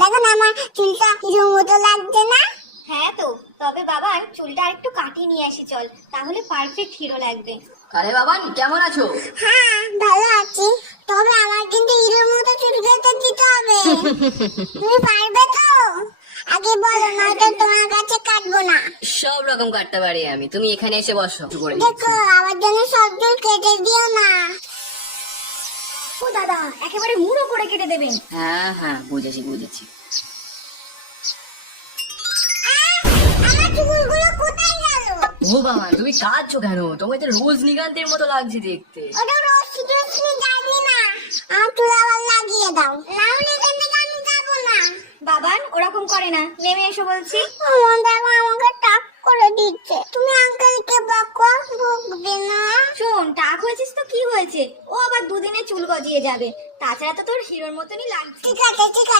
দেখো না আমার চুলটা হিরোর মতো লাগছে না? হ্যাঁ তো, তবে বাবান চুলটা একটু কাটিয়ে নিয়ে আসি চল, তাহলে পারফেক্ট হিরো লাগবে। আরে বাবান কেমন আছো? হ্যাঁ ভালো আছি, তবে আমার কিন্তু হিরোর মতো চুল কেটে দিতে হবে। তুমি পারবে তো? আগে বলো, নয়তো তোমার কাছে কাটবো না। সব রকম কাটতে পারি আমি, তুমি এখানে এসে বসো। করে দেখো আমার জন্য সব চুল কেটে দিও না। ও দাদা, একেবারে মুড়ো করে কেটে দেবেন। হ্যাঁ হ্যাঁ, বুঝেছি বুঝেছি। আমার চুলগুলো কোথায় গেল? ও বাবা, তুমি কাঁদছো কেন? তোমাকে তো রজনীকান্তের মতো লাগছে দেখতে। ওটা রশ্মি টশ্মি যায়নি না, আমার চুল আবার লাগিয়ে দাও, নাহলে এখান থেকে আমি যাবো না। বাবান ওরকম করে না, নেমে এসো বলছি। আমার দেখো আমাকে টাক করে দিচ্ছে। তুমি আঙ্কেলকে বকো, বকবে না। শোন, টাক হয়েছিস তো কি হয়েছে, ও আবার দুদিনে চুল গজিয়ে যাবে, তাছাড়া তো তোর হিরোর মতনই লাগছে। ঠিক আছে ঠিক আছে।